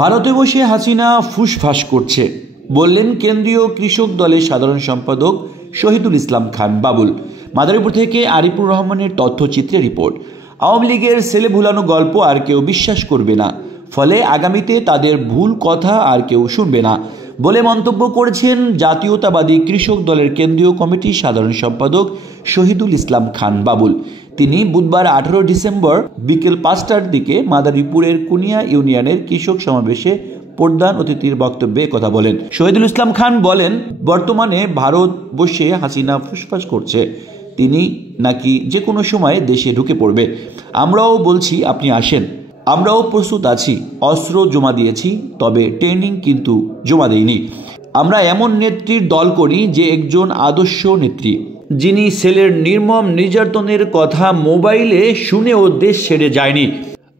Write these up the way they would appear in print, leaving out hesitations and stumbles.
ভারতে বসে হাসিনা ফুসফাস করছে বললেন কেন্দ্রীয় কৃষক দলের সাধারণ সম্পাদক শহীদুল ইসলাম খান বাবুল। মাদারীপুর থেকে আরিফুর রহমানের তথ্যচিত্রে রিপোর্ট। আওয়ামী লীগের ছেলে ভুলানো গল্প আর কেউ বিশ্বাস করবে না, ফলে আগামীতে তাদের ভুল কথা আর কেউ শুনবে না বলে মন্তব্য করেছেন জাতীয়তাবাদী কৃষক দলের কেন্দ্রীয় কমিটির সাধারণ সম্পাদক শহীদুল ইসলাম খান বাবুল। তিনি বুধবার 18 ডিসেম্বর বিকেল 5টার দিকে মাদারীপুরের কুনিয়া ইউনিয়নের কৃষক সমাবেশে প্রধান অতিথির বক্তব্যে কথা বলেন। শহীদুল ইসলাম খান বলেন, বর্তমানে ভারত বসে হাসিনা ফুসফাস করছে, তিনি নাকি যে কোনো সময় দেশে ঢুকে পড়বে। আমরাও বলছি আপনি আসেন, আমরাও প্রস্তুত আছি, অস্ত্র জমা দিয়েছি, তবে ট্রেনিং কিন্তু জমা দেইনি। আমরা এমন নেত্রীর দল করি যে একজন আদর্শ নেত্রী, যিনি ছেলের নির্মম নির্যাতনের কথা মোবাইলে শুনেও দেশ ছেড়ে যায়নি।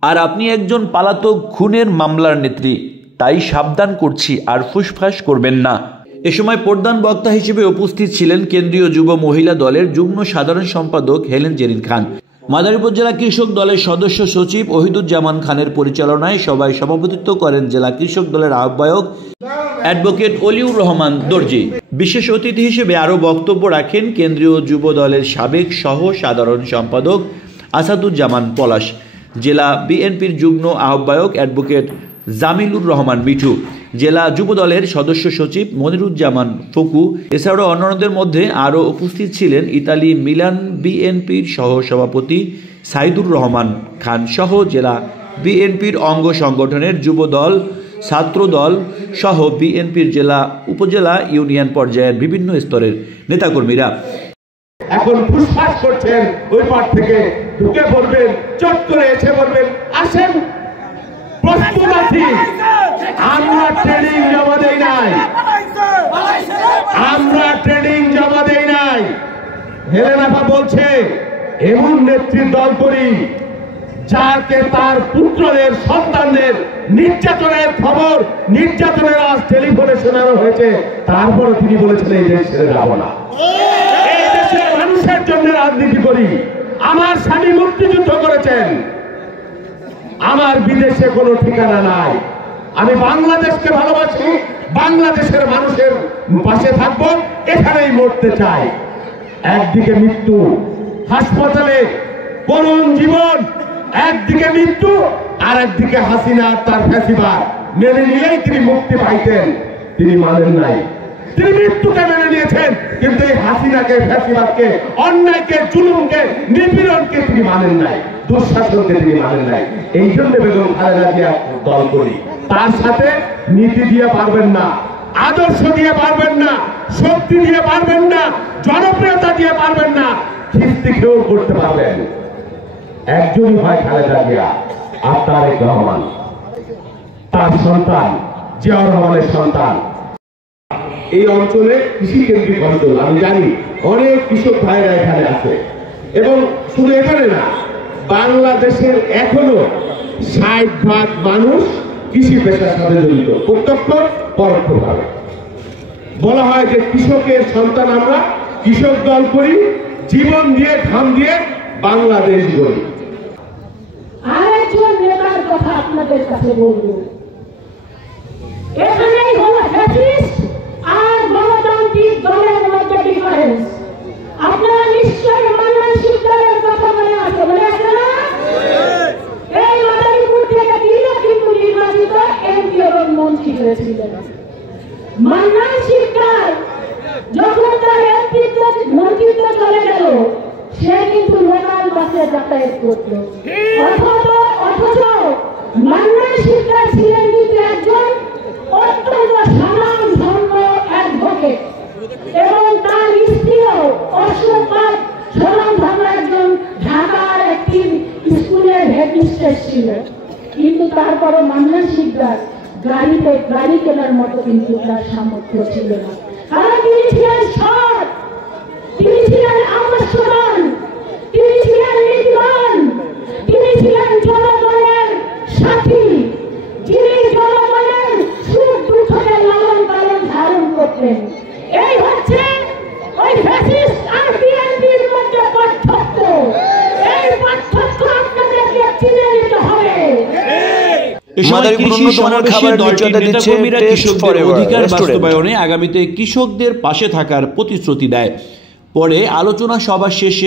আর আপনি একজন পালাতক খুনের মামলার নেত্রী, তাই সাবধান করছি, আর ফুসফাস করবেন না। এ সময় প্রধান বক্তা হিসেবে উপস্থিত ছিলেন কেন্দ্রীয় যুব মহিলা দলের যুগ্ম সাধারণ সম্পাদক হেলেন জেরিন খান। মাদারীপুর জেলা কৃষক দলের সদস্য সচিব ওহিদুজ্জামান খানের পরিচালনায় সভায় সভাপতিত্ব করেন জেলা কৃষক দলের আহ্বায়ক অ্যাডভোকেট অলিউর রহমান দর্জি। বিশেষ অতিথি হিসেবে আরও বক্তব্য রাখেন কেন্দ্রীয় যুব দলের সাবেক সহ সাধারণ সম্পাদক আসাদুজ্জামান পলাশ, জেলা বিএনপির যুগ্ম আহ্বায়ক অ্যাডভোকেট জামিলুর রহমান মিঠু, জেলা যুব দলের সদস্য সচিব মনিরুজ্জামান ফকু। এছাড়াও অন্যান্যদের মধ্যে আরও উপস্থিত ছিলেন ইতালি মিলান বিএনপির সহ সভাপতি সাইদুর রহমান খান সহ জেলা বিএনপির অঙ্গ সংগঠনের যুব দল, ছাত্র দল সহ বিএনপির জেলা উপজেলা ইউনিয়ন পর্যায়ের বিভিন্ন স্তরের নেতাকর্মীরা। এখন ফুসফাস করছেন, ওই পার থেকে ঢুকে পড়বেন, চট করে এসে বলবেন আসেন, প্রস্তুত আছি। আমরা ট্রেনিং জমা দেই নাই, আমরা ট্রেনিং জমা দেই নাই। হেলেন আপা বলছে এমন নেত্রীর দল করি যাকে তার পুত্রদের সন্তানদের নির্যাতনের খবর, নির্যাতনের আজ টেলিফোনে শোনানো হয়েছে, তারপরে তিনি বলেছেন এই দেশ ছেড়ে যাব না, এই দেশের মানুষের জন্য রাজনীতি করি। আমার স্বামী মুক্তিযুদ্ধ করেছেন, আমার বিদেশে কোনো ঠিকানা নাই, আমি বাংলাদেশকে ভালোবাসি, বাংলাদেশের মানুষের পাশে থাকবো, এখানেই মরতে চাই। একদিকে মৃত্যু, হাসপাতালে করুণ জীবন, একদিকে মৃত্যু, আর একদিকে হাসিনা তার ফ্যাসিবাদ। মেনে নিলেই তিনি মুক্তি পাইতেন, তিনি মানেন নাই, তিনি মৃত্যুকে মেনে নিয়েছেন, কিন্তু এই হাসিনাকে, ফ্যাসিবাদকে, অন্যায়কে, জুলুমকে, নিপীড়নকে তিনি মানেন নাই, দুঃশাসনকে তিনি মানেন নাই। এই জন্য বেগম খালেদা জিয়া দল করি। তার সাথে নীতি দিয়ে পারবেন না, আদর্শ দিয়ে পারবেন না, শক্তি দিয়ে পারবেন না, জনপ্রিয়তা দিয়ে পারবেন না, খিস্তি খেয়েও করতে পারবেন। একজনই হয় খালেদা জিয়া, আর তারেক রহমান, তার সন্তান জিয়াউর রহমানের সন্তান। এই অঞ্চলে কৃষি কেন্দ্রিক অঞ্চল, আমি জানি অনেক কৃষক ভাইরা এখানে আছে, এবং শুধু এখানে না, বাংলাদেশের এখনো 60% মানুষ কৃষি পেশার সাথে জড়িত, প্রত্যক্ষ পরোক্ষভাবে। বলা হয় যে কৃষকের সন্তান আমরা, কৃষক দল করি, জীবন দিয়ে ঘাম দিয়ে বাংলাদেশ গড়ি। আরেকজন নেতার কথা আপনাদের কাছে বলবো, এখানেই হলো ফ্যাসিস্ট আর গণতান্ত্রিক দলের মধ্যে ডিফারেন্স। আপনারা নিশ্চয়ই মান্নান শিকদারের কথা মনে আছে, মনে আছে না? এই মাদারীপুর থেকে তিনি কিন্তু নির্বাচিত এমপি এবং মন্ত্রী হয়েছিলেন। মান্নান শিকদার যখন তার এমপিত্ব মন্ত্রিত্ব চলে গেল, সে কিন্তু লোকাল বাসে যাতায়াত করত। অথচ মান্নান শিকদার ছিলেন কিন্তু একজন অত্যন্ত স্বনামধন্য অ্যাডভোকেট, এবং তার স্ত্রীও অশোকবাদ স্বনামধন্য একজন ঢাকার একটি স্কুলের হেডমিস্ট্রেস ছিল। কিন্তু তারপরও মান্নান শিকদার গাড়ি কেনার মতো কিন্তু তার সামর্থ্য ছিল না, কারণ তিনি ছিলেন সৎ, তিনি ছিলেন আদর্শবান, তিনি ছিলেন নীতিবান, তিনি ছিলেন জনগণের সাথী, যিনি জনগণের সুখ দুঃখকে লালন পালন ধারণ করতেন। এই হচ্ছে ওই ফ্যাসিস্ট আর বিএনপির মধ্যে পার্থক্য। এই পার্থক্য আপনাদেরকে চিনে নিতে হবে। কৃষি সমাবেশে দলটির নেতাকর্মীরা কৃষকদের অধিকার বাস্তবায়নে আগামীতে কৃষকদের পাশে থাকার প্রতিশ্রুতি দেয়। পরে আলোচনা সভা শেষে